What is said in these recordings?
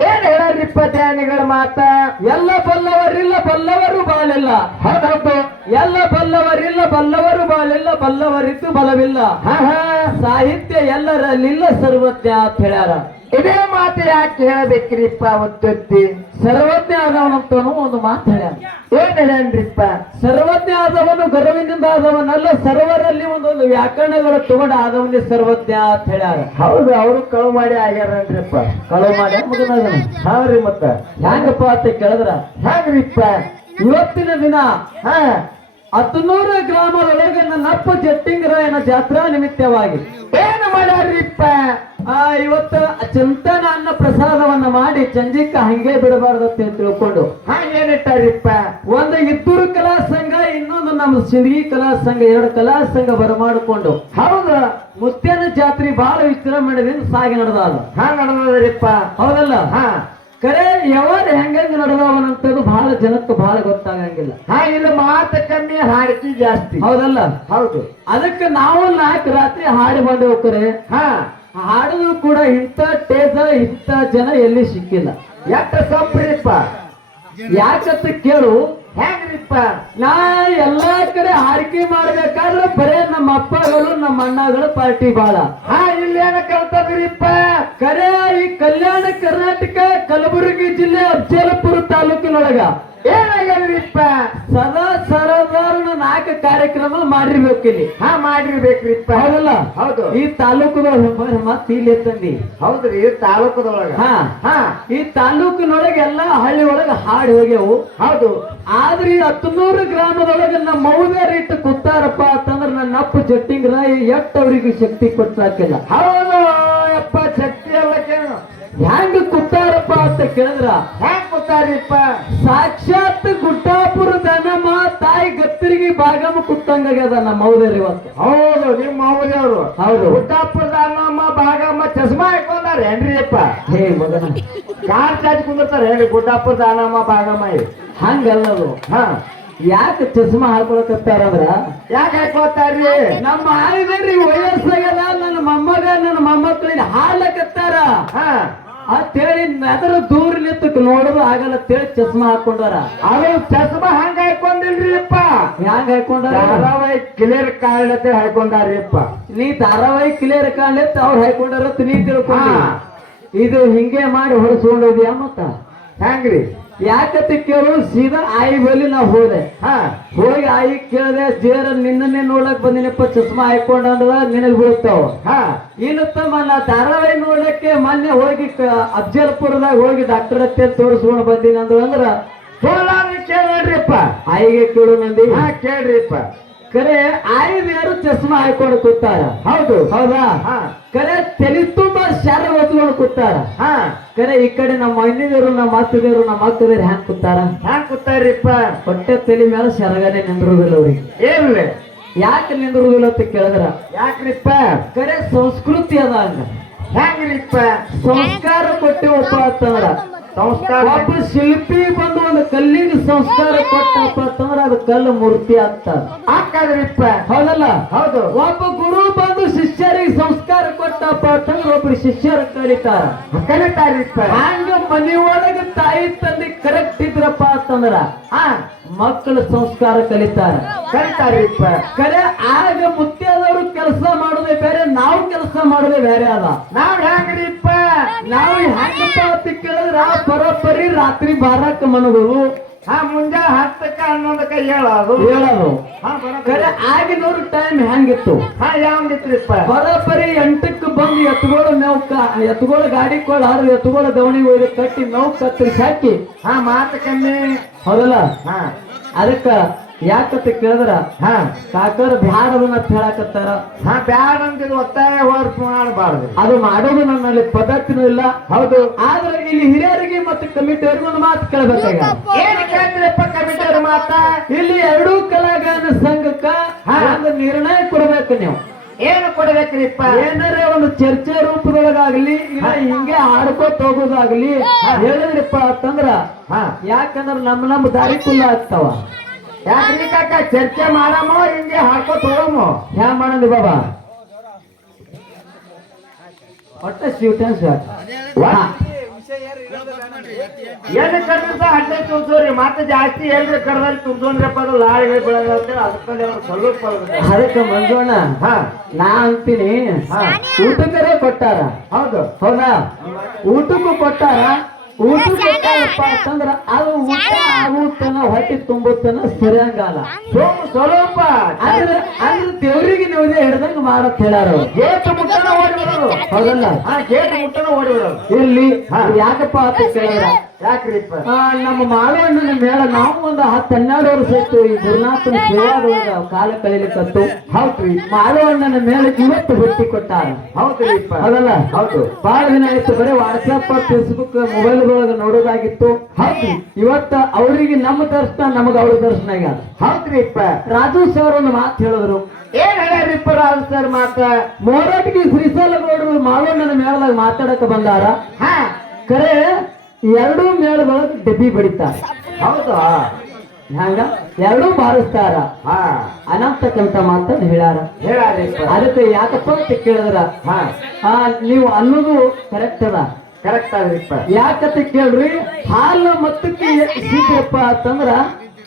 ಏನ್ ಹೇಳರಿಪ್ಪ ಧ್ಯಾನಿಗಳ ಮಾತ? ಎಲ್ಲ ಬಲ್ಲವರಿಲ್ಲ ಬಲ್ಲವರು ಬಾಳಿಲ್ಲ ಹೌದೌದು. ಎಲ್ಲ ಬಲ್ಲವರಿಲ್ಲ ಬಲ್ಲವರು ಬಾಳಿಲ್ಲ ಬಲ್ಲವರಿದ್ದು ಬಲವಿಲ್ಲ. ಹಾ ಹಾ. ಸಾಹಿತ್ಯ ಎಲ್ಲರಲ್ಲಿಲ್ಲ ಸರ್ವಜ್ಞ ಅಂತ ಹೇಳ್ಯಾರ. ಇದೇ ಮಾತು ಯಾಕೆ ಹೇಳ್ಬೇಕ್ರಿಪ್ಪ ಒತ್ತೊತ್ತಿ ಸರ್ವಜ್ಞ ಆದವನಂತನು ಒಂದು ಮಾತು ಹೇಳ್ಯಾರ ಏನ್ ಹೇಳ್ಯಾನ್ರಿಪ್ಪ? ಸರ್ವಜ್ಞ ಆದವನು ಗರ್ವಿನಿಂದ ಆದವನಲ್ಲ ಸರ್ವರಲ್ಲಿ ಒಂದೊಂದು ವ್ಯಾಕರಣಗಳು ತಗೊಂಡು ಆದವನೇ ಸರ್ವಜ್ಞ ಅಂತ ಹೇಳ್ಯಾರ. ಹೌದು ಅವರು ಕಳು ಮಾಡಿ ಆಗ್ಯಾರನ್ರಿಪ್ಪ. ಕಳು ಮಾಡಿ ಮುಗಿದ ಮತ್ತ? ಹೆಂಗಪ್ಪ ಅಂತ ಕೇಳಿದ್ರ? ಹ್ಯಾಂಗ್ರಿಪ್ಪ? ಇವತ್ತಿನ ದಿನ ಹ. ಹತ್ತನೂರು ಗ್ರಾಮದೊಳಗೆ ನನ್ನ ಅಪ್ಪ ಜಟ್ಟಿಂಗರಾಯನ ಜಾತ್ರಾ ನಿಮಿತ್ತವಾಗಿ. ಏನು ಮಾಡ್ಯಾರ್ರಿಪ್ಪ? ಆ ಇವತ್ತು ಚಿಂತನ ಅನ್ನ ಪ್ರಸಾದವನ್ನ ಮಾಡಿ ಚಂಜಿಕ ಹಂಗೆ ಬಿಡಬಾರ್ದು ಅಂತ ತಿಳ್ಕೊಂಡು ಹಾಗೇನಿಟ್ಟಾರಿಪ್ಪ ಒಂದು ಇಬ್ಬರು ಕಲಾ ಸಂಘ ಇನ್ನೊಂದು ನಮ್ಮ ಸಿಂದಗಿ ಕಲಾ ಸಂಘ ಎರಡು ಕಲಾ ಸಂಘ ಬರಮಾಡಿಕೊಂಡು. ಹೌದು ಮುತ್ಯನ ಜಾತ್ರೆ ಬಹಳ ವಿಜೃಂಭಣೆಯಿಂದ ಸಾಗಿ ನಡೆದಾದ. ಹಾ ನಡೆದದ್ರಿಪ್ಪ. ಹೌದಲ್ಲ? ಹಾ. ಕರೆ ಯಾವಾಗ ಹೆಂಗಂಗ್ ನಡೆದವನಂತದ್ದು ಬಹಳ ಜನಕ್ಕೆ ಬಹಳ ಗೊತ್ತಾಗಂಗಿಲ್ಲ. ಹಾಗಿಲ್ಲ ಮಾತ ಮಾತು ಕಮ್ಮಿ ಹಾಡಿಕೆ ಜಾಸ್ತಿ. ಹೌದಲ್ಲ? ಹೌದು. ಅದಕ್ಕೆ ನಾವು ನಾಲ್ಕು ರಾತ್ರಿ ಹಾಡಿ ಬಂದೆವು ಕರೆ. ಹಾ. ಹಾಡಿದ್ರು ಕೂಡ ಇಂಥ ಟೇಜ ಇಂಥ ಜನ ಎಲ್ಲಿ ಸಿಕ್ಕಿಲ್ಲ. ಎಷ್ಟ ಸಂಪ್ರೀಪ ಯಾಕಂತ ಕೇಳು. ಹೇಗ್ರಿಪ್ಪ? ನಾ ಎಲ್ಲಾ ಕಡೆ ಹಾರಿಕೆ ಮಾಡ್ಬೇಕಾದ್ರೆ ಬರೇ ನಮ್ಮ ಅಪ್ಪಗಳು ನಮ್ಮ ಅಣ್ಣಗಳು ಪಾರ್ಟಿ ಬಾಳ. ಹಾ ಇಲ್ಲಿ ಏನ ಕಲ್ತದ್ರಿಪ್ಪ? ಕರೆ ಈ ಕಲ್ಯಾಣ ಕರ್ನಾಟಕ ಕಲಬುರಗಿ ಜಿಲ್ಲೆ ಅಬ್ಜಲಪುರ ತಾಲೂಕಿನೊಳಗ. ಏನಾಗ್ಯದ್ರಿಪ್ಪ? ಸದಾ ಸಾಧಾರಣ ನಾಲ್ಕು ಕಾರ್ಯಕ್ರಮ ಮಾಡಿರ್ಬೇಕಿಲ್ಲಿ. ಹಾ ಮಾಡಿರ್ಬೇಕ್ರಿಪ್ಪ ಹೌದಲ್ಲ? ಹೌದು. ಈ ತಾಲೂಕದೊಳಗೆ ಮತ್ತೆ ಇಲ್ಲಿ ತಂದಿ ಹೌದ್ರಿ ತಾಲೂಕದೊಳಗ. ಹಾ. ಹಾ. ಈ ತಾಲೂಕಿನೊಳಗೆ ಎಲ್ಲಾ ಹಳ್ಳಿ ಒಳಗೆ ಹಾಡಿ ಹೋಗ್ಯವು. ಹೌದು. ಆದ್ರೆ ಈ ಹತ್ತನೂರು ಗ್ರಾಮದೊಳಗೆ ನಮ್ಮ ಮೌಲ್ಯರು ಇಟ್ಟು ಕೂತಾರಪ್ಪ ಅಂತಂದ್ರೆ ನನ್ನ ಅಪ್ಪ ಜಟ್ಟಿಂಗ್ ಎಟ್ಟ ಎಟ್ ಅವ್ರಿಗೆ ಶಕ್ತಿ ಕೊಟ್ಟಾಕಿಲ್ಲ. ಹೌದು ಅಪ್ಪ ಶಕ್ತಿ ಕೇಳ. ಹೆಂಗ ಕೂತಾರಪ್ಪ ಅಂತ ಕೇಳಿದ್ರ? ಹೆಂಗ್ ಕೂತಾರಿಪ್ಪ? ಸಾಕ್ಷಾತ್ ಭಾಗಮ ಕುತ್ತಂಗಾಗ್ಯದ ನಮ್ಮ ಮೌಲ್ಯರು ಇವತ್ತು. ಹೌದು ನಿಮ್ಮ ಅವರು ಹೌದು. ಹುಟ್ಟಪ್ಪದ ನಮ್ಮ ಭಾಗಮ್ಮ ಚಸ್ಮಾ ಹಾಕೊಂಡಾರ ಏನ್ರಿ ಅಪ್ಪ? ಹೇ ಮಗನ. ಕಾರ್ ಚಾಚಿ ಕುಂದಿರ್ತಾರ ಹೇಳಿ ಹುಟ್ಟಪ್ಪದ ನಮ್ಮ ಭಾಗಮ್ಮ ಇವ್. ಹಂಗಲ್ಲದು. ಹಾ. ಯಾಕೆ ಚಸ್ಮಾ ಹಾಕೊಳಕತ್ತಾರಂದ್ರ ಯಾಕೆ ಹಾಕೋತಾರ್ರಿ ನಮ್ಮ ಆಯ್ದರಿ ವಯಸ್ಸಾಗಲ್ಲ ನನ್ನ ಮೊಮ್ಮಗ ನನ್ನ ಮೊಮ್ಮಕ್ಕಳಿಗೆ ಹಾಲಕತ್ತಾರ ಹಾ. ಅಂತೇಳಿ ಅದರ ದೂರ ನಿಂತು ನೋಡೋದು ಆಗಲ್ಲ ತೇಳಿ ಚಸ್ಮಾ ಹಾಕೊಂಡಾರ ಅದು ಚಸ್ಮಾ ಹಂಗ ಹಾಕೊಂಡಿಲ್ರಿ ಅಪ್ಪ. ಹ್ಯಾಂಗ ಹಾಕೊಂಡಾರ ಧಾರಾವಾಹಿ ಕ್ಲಿಯರ್ ಅಂತ ಹಾಕೊಂಡಾರಿ ಅಪ್ಪ. ನೀ ಧಾರಾವಾಹಿ ಕ್ಲಿಯರ್ ಕಾಣ್ಲಿತ್ತ ಅವ್ರು ಹಾಕೊಂಡಾರ ನೀ ತಿಳ್ಕೊಂಡ. ಇದು ಹಿಂಗೆ ಮಾಡಿ ಹೊರಸ್ಕೊಂಡೋದ್ಯಾ ಮತ್ತ? ಹೆಂಗ್ರಿ ಯಾಕಂತ ಕೇಳು ಸೀದಾ ಆಯಿ ಬಳಿ ನಾ ಹೋದೆ. ಹಾ. ಹೋಗಿ ಆಯಿ ಕೇಳಿದೆ ಜೇರ ನಿನ್ನನ್ನೇ ನೋಡಕ್ ಬಂದಿನಪ್ಪ ಚಸ್ಮಾ ಹಾಕೊಂಡ ನಿನಗೆ ಬೀಳ್ತಾವ ಹಾ. ಇನ್ನು ತಮ್ಮ ನಾ ಧಾರಾವಾಹಿ ನೋಡಕ್ಕೆ ಮೊನ್ನೆ ಹೋಗಿ ಅಫ್ಜಲ್ಪುರದಾಗ ಹೋಗಿ ಡಾಕ್ಟರ್ ಹತ್ತೆ ತೋರಿಸ್ಕೊಂಡು ಬಂದೀನಿ ಅಂದ್ರು ಅಂದ್ರ ಸೋಲಾರ ಕೇಳ್ರಿಪ್ಪ ಆಯಿಗೆ ಕೇಳು ನಂದಿ. ಹಾ ಕೇಳ್ರಿಪ್ಪ. ಕರೆ ಆಯಿ ಬೇರು ಚಸ್ಮಾ ಹಾಕೊಂಡು ಕೂತಾರ. ಹೌದು. ಹೌದಾ? ಹಾ. ಕರೆ ತಲೆ ತುಂಬಾ ಹೊತ್ಕೊಂಡು ಕೂತಾರ? ಹಾ. ಕರೆ ಈ ಕಡೆ ನಮ್ಮ ಅಣ್ಣಿದೇವ್ರು ನಮ್ಮ ಅಕ್ಕದೇರು ನಮ್ಮ ಅಕ್ಕದೇರು ಹ್ಯಾಂಗ್ ಕೂತಾರ? ಹ್ಯಾಂಗ ಕೂತಾರಿಪ್ಪ ಹೊಟ್ಟೆ ತಲೆ ಮೇಲೆ ಶರಗನೆ ನಿಂದ್ರುದಿಲ್ಲ ಅವ್ರಿಗೆ. ಏನ್ರಿ? ಯಾಕೆ ನಿಂದ್ರುದಿಲ್ಲ ಅಂತ ಕೇಳಿದ್ರ? ಯಾಕ್ರಿಪ್ಪ? ಕರೆ ಸಂಸ್ಕೃತಿ ಅದ ಹಂಗ. ಹ್ಯಾಂಗ್ರಿಪ್ಪ ಸಂಸ್ಕಾರ ಕೊಟ್ಟಿವಪ್ಪ ಅಂತಂದ್ರ ಸಂಸ್ಕಾರ. ಒಬ್ಬ ಶಿಲ್ಪಿ ಬಂದು ಒಂದು ಕಲ್ಲಿಗೆ ಸಂಸ್ಕಾರ ಕೊಟ್ಟಪ್ಪ ಅಂತಂದ್ರೆ ಅದು ಕಲ್ಲು ಮೂರ್ತಿ ಅಂತ. ಹಾಕಾದ್ರಿಪ್ಪ ಹೌದಲ್ಲ? ಹೌದು. ಒಬ್ಬ ಗುರು ಬಂದು ಶಿಷ್ಯರಿಗೆ ಸಂಸ್ಕಾರ ಕೊಟ್ಟಪ್ಪ ಅಂತಂದ್ರೆ ಒಬ್ರು ಶಿಷ್ಯರ ಕಲಿತಾರ ಕಲಿತಾರಿಪ್ಪ ಹಂಗ ಮನಿ ಒಳಗ ತಾಯಿ ತಂದೆ ಕರೆಕ್ಟ್ ಇದ್ರಪ್ಪ ಅಂತಂದ್ರ ಆ ಮಕ್ಕಳು ಸಂಸ್ಕಾರ ಕಲಿತಾರ. ಕಲಿತಾರಿಪ್ಪ ಕರೆ ಆಗ ಮುತ್ಯಾದವರು ಕೆಲಸ ಮಾಡೋದೇ ಬೇರೆ ನಾವು ಕೆಲಸ ಮಾಡೋದೇ ಬೇರೆ ಅದ ನಾವ್ ಹೆಂಗ್ರಿಪ್ಪ? ನಾವು ಹೆಂಗಪ್ಪ ಅಂತ ಕೇಳಿದ್ರ ಬರೋಬ್ಬರಿ ರಾತ್ರಿ ಬಾರಕ್ಕ ಮನಗಳು. ಹಾ ಮುಂಜಾ ಹತ್ತಕ್ಕ ಹನ್ನೊಂದಕ್ಕ ಹೇಳೋದು. ಹೇಳೋದು. ಕರೆ ಆಗಿನವ್ರ ಟೈಮ್ ಹೆಂಗಿತ್ತು? ಹಾ ಯಾವಂಗಿತ್ರಿಪ್ಪ ಬರೋಬ್ಬರಿ ಎಂಟಕ್ಕೆ ಬಂದು ಎತ್ತುಗಳು ನೌಕ ಎತ್ತುಗಳು ಗಾಡಿ ಕೊಳ ಹರ ಎತ್ತುಗಳು ದವಣಿ ಒಯ್ದು ಕಟ್ಟಿ ಮೇವು ಕತ್ತರಿಸಿ ಹಾಕಿ. ಹಾ ಮಾತು ಕಮ್ಮಿ. ಹೌದಲ್ಲ? ಹಾ. ಅದಕ್ಕ ಯಾಕಂತ ಕೇಳಿದ್ರ? ಹಾ ಸಾಕಾರ ಬ್ಯಾಡದನ್ನ ಅಂತ ಹೇಳಕತ್ತಾರ. ಹಾ ಬ್ಯಾಡ ಅಂತಿದ್ ಒತ್ತಾಯ ವರ್ಕ್ ಮಾಡಬಾರ್ದು. ಅದು ಮಾಡೋದು ನನ್ನಲ್ಲಿ ಪದ್ಧತಿನೂ ಇಲ್ಲ. ಹೌದು. ಆದ್ರೆ ಇಲ್ಲಿ ಹಿರಿಯರಿಗೆ ಮತ್ತೆ ಕಮಿಟಿಯವರಿಗೆ ಒಂದು ಮಾತು ಕೇಳಬೇಕಾಗ ಏನ್ ಕೇಳ್ತಿರಪ್ಪ ಕಮಿಟಿಯವ್ರ ಮಾತ? ಇಲ್ಲಿ ಎರಡೂ ಕಲಾಗಾನ ಸಂಘಕ್ಕ ಹಾ. ಒಂದು ನಿರ್ಣಯ ಕೊಡ್ಬೇಕು ನೀವು. ಏನು ಕೊಡ್ಬೇಕ್ರಿಪ್ಪ? ಏನಾರ ಒಂದು ಚರ್ಚೆ ರೂಪದೊಳಗಾಗ್ಲಿ ಇಲ್ಲ ಹಿಂಗೆ ಆಡ್ಕೋತ ಹೋಗೋದಾಗ್ಲಿ ಹೇಳಿದ್ರಿಪ್ಪ ಅಂತಂದ್ರ ಹಾ. ಯಾಕಂದ್ರ ನಮ್ ನಮ್ ದಾರಿ ಕುಲ್ಲ ಆಗ್ತಾವ. ಯಾಕ್ರಿ ಕಾಕ? ಚರ್ಚೆ ಮಾಡಮೋ ಹಿಂಗೆ ಹಾಕೋ ಹೋಗಮೋ? ಹ್ಯಾ ಮಾಡಂದಿ ಬಾಬಾ? ಒಟ್ಟ ಶಿವಟನ್ ಅಂಡ್ ಸ್ವೀಟ್ ವಾ. ಎಲ್ಲಿ ಅಡ್ಡ ಅಡ್ಡೆ ತುರ್ಸೋರಿ ಮತ್ತೆ ಜಾಸ್ತಿ ಎಲ್ರಿ ಕಡ್ದಲ್ಲಿ ತುರ್ಸೋನ್ರಪ್ಪ ಅದು ಲಾಳಿ ಬೆಳಗ್ಗೆ ಅದಕ್ಕಲ್ಲಿ ಅವ್ರು ಸ್ವಲ್ಪ ಅದಕ್ಕೆ ಮಂಜೋಣ ಹಾ. ನಾ ಅಂತೀನಿ. ಊಟಕ್ಕೆ ಊಟಕ್ಕರೇ ಕೊಟ್ಟಾರ? ಹೌದು. ಹೌದಾ? ಊಟಕ್ಕೂ ಕೊಟ್ಟಾರ? ಊಟ ಕೊಟ್ಟಾರಪ್ಪ ಅಂತಂದ್ರ ಅದು ಊಟ ಆಗುತ್ತನ ಹೊಟ್ಟೆ ತುಂಬುತ್ತನ ಸರಿಯಂಗಲ್ಲ ಸೋಮು ಸ್ವಲ್ಪ ಅಂದ್ರ ಅದ್ರ ದೇವ್ರಿಗೆ ನೀವೇ ಹಿಡ್ದಂಗ ಮಾಡತ್ ಹೇಳಾರ. ಗೇಟ್ ಮುಟ್ಟನ ಓಡಿ ಬಿಡೋದು ಹೌದಲ್ಲ? ಆ ಗೇಟ್ ಮುಟ್ಟನ ಓಡಿ ಬಿಡೋದು ಇಲ್ಲಿ ಯಾಕಪ್ಪ ಅಂತ ಕೇಳಿದ್ರ? ಯಾಕ್ರಿಪ್ಪ ಆ, ನಮ್ಮ ಮಾಳವಣ್ಣನ ಮೇಳ ನಾವು ಒಂದು ಹತ್ತು ಹನ್ನೆರಡು ವರ್ಷ ಇತ್ತು. ಈ ಗುರುನಾಥನ ಸೇವಾದೊಳಗ ಕಾಲ ಕಳೀಲಿಕ್ಕತ್ತು ಹೌದ್ರಿ ಅಣ್ಣನ ಮೇಳ ಇವತ್ತು ಭೇಟಿ ಕೊಟ್ಟಾರ. ಹೌದ್ರಿಪ್ಪ ಹೌದಲ್ಲ? ಹೌದು. ಬಹಳ ದಿನ ಆಯ್ತು. ಬರೀ ವಾಟ್ಸ್ಆಪ್ ಫೇಸ್ಬುಕ್ ಮೊಬೈಲ್ ಒಳಗ ನೋಡೋದಾಗಿತ್ತು. ಹೌದು ಇವತ್ತ ಅವರಿಗೆ ನಮ್ಮ ದರ್ಶನ ನಮಗ ಅವ್ರ ದರ್ಶನ ಹೌದು ಹೌದ್ರಿಪ್ಪ ರಾಜು ಸರ್ ಒಂದು ಮಾತು ಹೇಳಿದ್ರು. ಏನ್ ಹೇಳ್ಯಾರಿಪ್ಪ ರಾಜು ಸರ್ ಮಾತ? ಮೋರಾಟಿಗೆ ಶ್ರೀಶೈಲಗೌಡರು ಅಣ್ಣನ ಮೇಳದಾಗ ಮಾತಾಡಕ ಬಂದಾರ. ಹಾ. ಖರೆ ಎರಡೂ ಮೇಳದೊಳಗೆ ಡಬ್ಬಿ ಬಡಿತಾರ. ಹೌದಾ? ಹಂಗ? ಎರಡೂ ಬಾರಿಸ್ತಾರ. ಅನಂತಕ್ಕಂತ ಮಾತನ್ನ ಹೇಳಾರ ಅದಕ್ಕೆ ಯಾಕಪ್ಪ ಅಂತ ಕೇಳಿದ್ರ? ನೀವು ಅನ್ನೋದು ಕರೆಕ್ಟ್ ಅದ. ಕರೆಕ್ಟ್ ಆಗ್ರಿಪ್ಪ ಯಾಕಂತ ಕೇಳ್ರಿ ಹಾಲು ಮತ್ತಕ್ಕೆ ಸಿದ್ರಪ್ಪ ಅಂತಂದ್ರ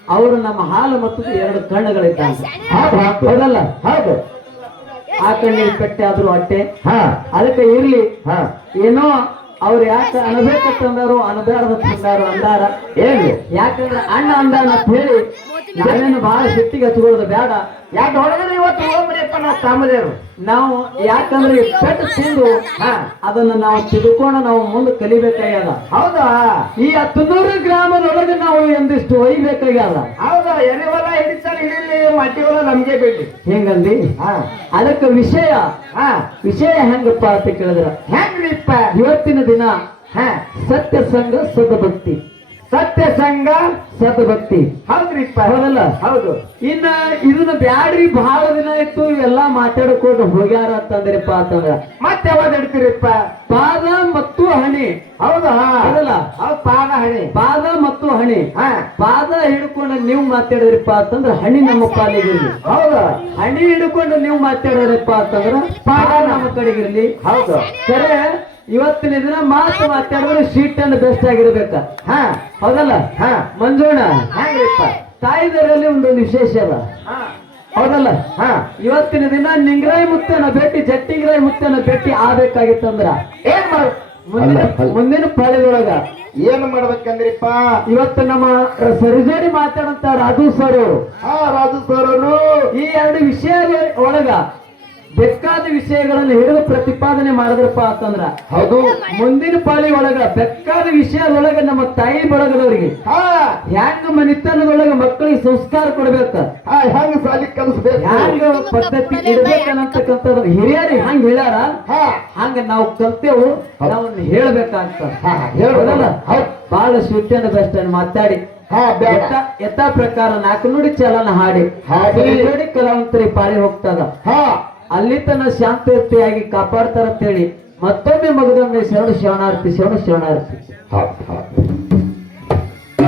ಅವರು ನಮ್ಮ ಹಾಲು ಮತ್ತು ಎರಡು ಕಣ್ಣುಗಳಿದ್ದಲ್ಲ ಹೌದು ಹೌದು. ಹೌದಲ್ಲ? ಹೌದು. ಆ ಕಣ್ಣಿಗೆ ಪೆಟ್ಟೆ ಆದ್ರೂ ಅಟ್ಟೆ ಹಾ. ಅದಕ್ಕೆ ಇರ್ಲಿ. ಹಾ. ಏನೋ ಅವ್ರು ಯಾಕೆ ಅನಬೇಕಂತಂದಾರು ಅನಬೇಡದ ತಂದಾರು ಅಂದಾರ? ಏನು ಯಾಕಂದ್ರೆ ಅಣ್ಣ ಅಂದಾನ ಅಂತ ಹೇಳಿ ನಾವೇನು ಬಹಳ ಸಿಟ್ಟಿಗೆ ಹಚ್ಕೊಳ್ಳೋದು ಬೇಡ. ಯಾಕೆ ಹೊಡೆದ್ರೆ ಇವತ್ತು ಹೋಗ್ಬಿಡಿಯಪ್ಪ ನಾವು ತಾಮದೇವ್ರು? ನಾವು ಯಾಕಂದ್ರೆ ಈ ಪೆಟ್ಟು ತಿಂದು ಅದನ್ನ ನಾವು ತಿಳ್ಕೊಂಡು ನಾವು ಮುಂದೆ ಕಲಿಬೇಕಾಗ್ಯದ. ಹೌದಾ? ಈ ಹತ್ತುನೂರು ಗ್ರಾಮದೊಳಗೆ ನಾವು ಎಂದಿಷ್ಟು ಒಯ್ಬೇಕಾಗ್ಯದ? ಹೌದಾ? ಎರಿವಲ್ಲ ಹಿಡಿಸಲ್ ಹಿಡಿಲಿ ಮಟ್ಟಿ ಹೊಲ ನಮ್ಗೆ ಬಿಡ್ಲಿ. ಹೆಂಗಲ್ಲಿ ಹಾ. ಅದಕ್ಕೆ ವಿಷಯ ಆ ವಿಷಯ ಹೆಂಗಪ್ಪ ಅಂತ ಕೇಳಿದ್ರ? ಹೆಂಗ್ರಿಪ್ಪ ಇವತ್ತಿನ ದಿನ ಹ ಸತ್ಯ ಸಂಘ ಸದ್ಭಕ್ತಿ. ಸತ್ಯ ಸಂಘ ಸದ್ಭಕ್ತಿ. ಹೌದ್ರಿಪ್ಪ ಹೌದಲ್ಲ? ಹೌದು. ಇನ್ನ ಇದನ್ನ ಬ್ಯಾಡ್ರಿ ಬಹಳ ದಿನ ಇತ್ತು ಎಲ್ಲಾ ಮಾತಾಡ್ಕೊಂಡು ಹೋಗ್ಯಾರ ಅಂತಂದ್ರಿಪ್ಪ ಅಂತಂದ್ರ. ಮತ್ತೆ ಯಾವಾಗ ಇಡ್ತೀರಿಪ್ಪ ಪಾದ ಮತ್ತು ಹಣಿ. ಹೌದಾ? ಹೌದಲ್ಲ? ಹೌದು ಪಾದ ಹಣಿ ಪಾದ ಮತ್ತು ಹಣಿ ಹಾ ಪಾದ ಹಿಡ್ಕೊಂಡು ನೀವು ಮಾತಾಡಿದ್ರಪ್ಪ ಅಂತಂದ್ರ ಹಣಿ ನಮ್ಮ ಪಾಲಿಗಿರ್ಲಿ ಹೌದಾ? ಹಣಿ ಹಿಡ್ಕೊಂಡು ನೀವು ಮಾತಾಡೋರಪ್ಪ ಅಂತಂದ್ರ ಪಾದ ನಮ್ಮ ಕಡೆಗಿರ್ಲಿ ಹೌದು? ಸರಿ ಇವತ್ತಿನ ದಿನ ಮಾತು ಮಾತಾಡಿದ್ರೆ ಸೀಟ್ ಅನ್ನು ಬೆಸ್ಟ್ ಆಗಿರ್ಬೇಕ. ಹಾ ಹೌದಲ್ಲ? ಹಾ. ಮಂಜೋಣ ಹೇಗಿರಪ್ಪ. ತಾಯಿದರಲ್ಲಿ ಒಂದು ವಿಶೇಷ ಅದ. ಹಾ. ಹೌದಲ್ಲ? ಹಾ. ಇವತ್ತಿನ ದಿನ ನಿಂಗ್ರಾಯಿ ಮುತ್ತನ ಭೇಟಿ ಜಟ್ಟಿಗ್ರಾಯಿ ಮುತ್ತನ ಭೇಟಿ ಆಗ್ಬೇಕಾಗಿತ್ತಂದ್ರ. ಏನ್ ಮಾಡ? ಮುಂದಿನ ಪಾಳಿದೊಳಗ ಏನ್ ಮಾಡ್ಬೇಕಂದ್ರಿಪ್ಪ? ಇವತ್ತು ನಮ್ಮ ಸರಿಜೋಡಿ ಮಾತಾಡಂತ ರಾಜು ಸರ್. ಆ ರಾಜು ಸರ್ ಅವರು ಈ ಎರಡು ವಿಷಯ ಒಳಗ ಬೇಕಾದ ವಿಷಯಗಳನ್ನು ಹಿಡಿದು ಪ್ರತಿಪಾದನೆ ಮಾಡಿದ್ರಪ್ಪ ಅಂತಂದ್ರ ಹೌದು. ಮುಂದಿನ ಪಾಳಿ ಒಳಗ ಬೇಕಾದ ವಿಷಯದೊಳಗ ನಮ್ಮ ತಾಯಿ ಬಳಗದವರಿಗೆ ಹಾ. ಹ್ಯಾಂಗ ಮನಿತನದೊಳಗ ಮಕ್ಕಳಿಗೆ ಸಂಸ್ಕಾರ ಕೊಡ್ಬೇಕ? ಹಾ ಹೆಂಗ್ ಸಾಲಿ ಕಲಿಸ್ಬೇಕು? ಹ್ಯಾಂಗ ಪದ್ಧತಿ ಇಡ್ಬೇಕನ್ನತಕ್ಕಂಥದ್ದು ಹಿರಿಯರು ಹಂಗ ಹೇಳ್ಯಾರ? ಹಾ. ಹಂಗ ನಾವು ಕಲ್ತೇವು ನಾವು ಹೇಳ್ಬೇಕಂತ. ಹಾ ಹೇಳೋದಲ್ಲ ಬಹಳ ಸ್ವೀಟ್ ಅಂಡ್ ಬೆಸ್ಟ್ ಅನ್ನು ಮಾತಾಡಿ. ಎತ್ತ ಪ್ರಕಾರ ನಾಲ್ಕು ನುಡಿ ಚಲನ ಹಾಡಿ. ಹಾಡಿ. ಕಲಾವಂತರಿ ಪಾಳಿ ಹೋಗ್ತದ. ಹಾ. ಅಲ್ಲಿ ತನ್ನ ಶಾಂತಿಯುತಿಯಾಗಿ ಕಾಪಾಡ್ತಾರ ಅಂತೇಳಿ ಮತ್ತೊಮ್ಮೆ ಮಗದೊಮ್ಮೆ ಶರಣ ಶರಣಾರ್ಥಿ ಶರಣ ಶರಣಾರ್ಥಿ.